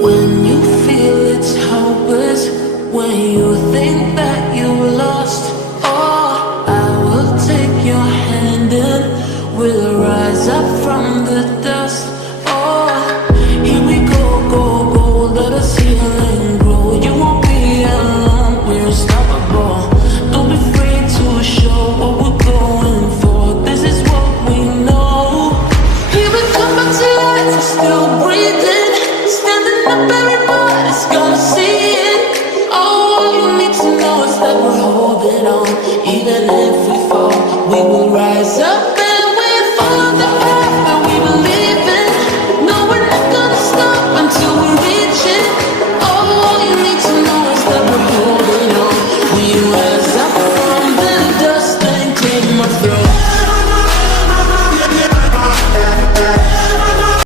When you feel it's hopeless, when you think that you lost